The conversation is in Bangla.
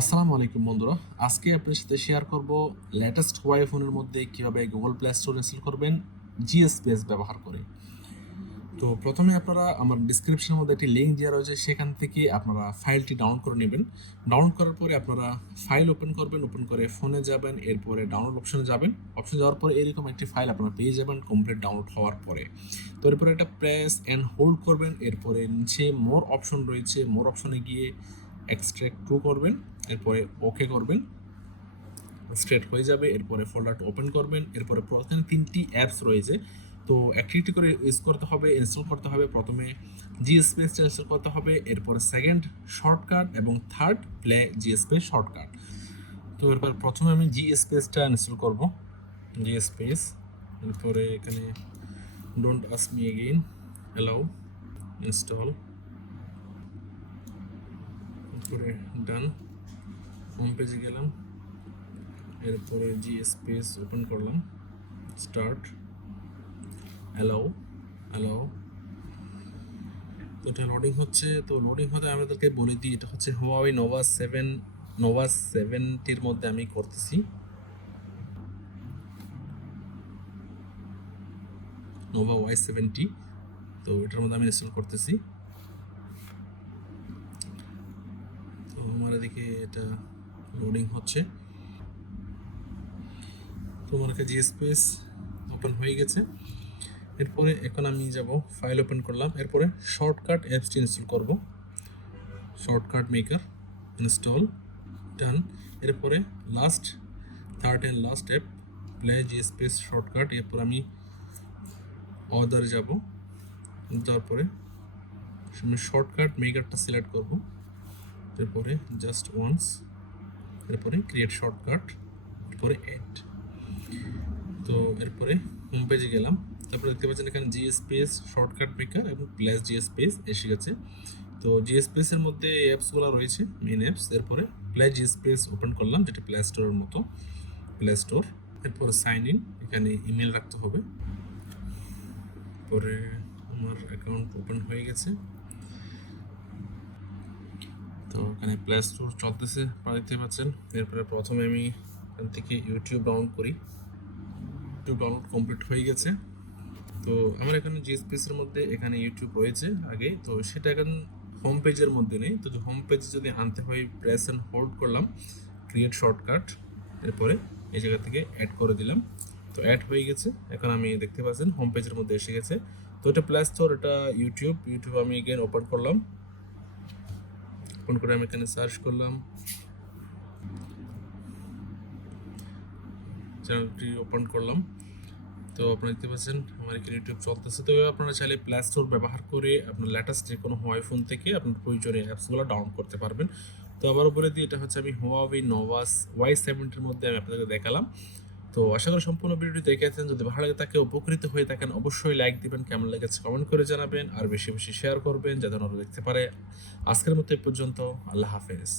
আসসালামু আলাইকুম বন্ধুরা, আজকে আপনার সাথে শেয়ার করব লেটেস্ট Huawei ফোনের মধ্যে কিভাবে গুগল প্লে স্টোর ইনস্টল করবেন GSpace ব্যবহার করে। তো প্রথমে আপনারা আমার ডিসক্রিপশনের মধ্যে একটি লিঙ্ক দেওয়া রয়েছে, সেখান থেকে আপনারা ফাইলটি ডাউনলোড করে নেবেন। ডাউনলোড করার পরে আপনারা ফাইল ওপেন করবেন, ওপেন করে ফোনে যাবেন, এরপরে ডাউনলোড অপশনে যাবেন। অপশনে যাওয়ার পরে এরকম একটি ফাইল আপনারা পেয়ে যাবেন কমপ্লিট ডাউনলোড হওয়ার পরে। তো এরপরে একটা প্রেস অ্যান্ড হোল্ড করবেন, এরপরে নিচে মোর অপশন রয়েছে, মোর অপশনে গিয়ে এক্সট্রাক্ট টু করবেন, এরপরে ওকে করবেন, স্ট্রেট হয়ে যাবে। এরপরে ফোল্ডারটা ওপেন করবেন, এরপরে প্রথমে 3টি অ্যাপস রয়েছে, তো একটি একটি করে ইউজ করতে হবে, ইনস্টল করতে হবে। প্রথমে GSpace ইনস্টল করতে হবে, এরপরে সেকেন্ড শর্টকাট এবং থার্ড প্লে GSpace শর্টকাট। তো এরপর প্রথমে আমি GSpaceটা ইনস্টল করব, GSpace। এরপরে এখানে don't ask me again, allow, install, এরপরে ডান। হোম পেজে গেলাম, এরপরে GSpace ওপেন করলাম, স্টার্ট, অ্যালাউ। তো এটা লোডিং হচ্ছে। তো লোডিং হতে আমাদেরকে বলে দিই, এটা হচ্ছে Huawei Nova 70-র মধ্যে আমি করতেছি, Nova Y70। তো এটার মধ্যে আমি ইনস্টল করতেছি। তো আমার এদিকে এটা লোডিং হচ্ছে। তো আমার কাছে GSpace ওপেন হয়ে গেছে। এরপরে এখন আমি যাব, ফাইল ওপেন করলাম, এরপরে শর্টকাট অ্যাপসটি ইনস্টল করব, শর্টকাট মেকার, ইনস্টল, ডান। এরপরে third and last app play GSpace shortcut. এরপর আমি অর্ডারে যাব, তারপরে শর্টকাট মেকারটা সিলেক্ট করব, এরপরে জাস্ট ওয়ান্স, এরপরে ক্রিয়েট শর্টকাট, এরপরে অ্যাড। তো এরপরে হোম পেজে গেলাম, তারপরে দেখতে পাচ্ছেন এখানে GSpace শর্টকাট মেকার এবং প্লাস GSpace এসে গেছে। তো GSpace এর মধ্যে এই অ্যাপসগুলো রয়েছে, মেন অ্যাপস। এরপরে প্লে GSpace ওপেন করলাম, যেটা প্লে স্টোরের মতো, প্লে স্টোর। এরপরে সাইন ইন, এখানে ইমেল রাখতে হবে। পরে আমার অ্যাকাউন্ট ওপেন হয়ে গেছে। তো এখানে প্লে স্টোর চলতেছে, দেখতে পাচ্ছেন। এরপরে প্রথমে আমি এখান থেকে ইউটিউব ডাউনলোড করি, ইউটিউব ডাউনলোড কমপ্লিট হয়ে গেছে। তো আমার এখানে GSpace-এর মধ্যে এখানে ইউটিউব রয়েছে আগে, তো সেটা এখন হোম পেজের মধ্যে নেই। তো হোম পেজে যদি আনতে হয়, প্রেস অ্যান্ড হোল্ড করলাম, ক্রিয়েট শর্টকাট, এরপরে এই জায়গা থেকে অ্যাড করে দিলাম। তো অ্যাড হয়ে গেছে, এখন আমি দেখতে পাচ্ছেন হোম পেজের মধ্যে এসে গেছে। তো এটা প্লে স্টোর, এটা ইউটিউব আমি এগেন ওপেন করলাম, ওপেন করে আমি এখানে সার্চ করলাম, চ্যানেলটি ওপেন করলাম। তো আপনারা দেখতে পাচ্ছেন আমার এখানে ইউটিউব চলতেছে। তো আপনারা চাইলে প্লে স্টোর ব্যবহার করে আপনার লেটেস্ট যে কোনো Huawei ফোন থেকে আপনার প্রয়োজনীয় অ্যাপসগুলো ডাউনলোড করতে পারবেন। তো আবার উপরে দিয়ে এটা হচ্ছে আমি Huawei Nova Y70-র মধ্যে আমি আপনাদের দেখালাম। তো আশা করি সম্পূর্ণ ভিডিওটি দেখেছেন। যদি ভালো লাগে থাকে, উপকৃত হয়ে থাকেন, অবশ্যই লাইক দিবেন, কেমন লেগেছে কমেন্ট করে জানাবেন, আর বেশি বেশি শেয়ার করবেন যাতে ওরা দেখতে পারে। আজকের মতো এই পর্যন্ত, আল্লাহ হাফেজ।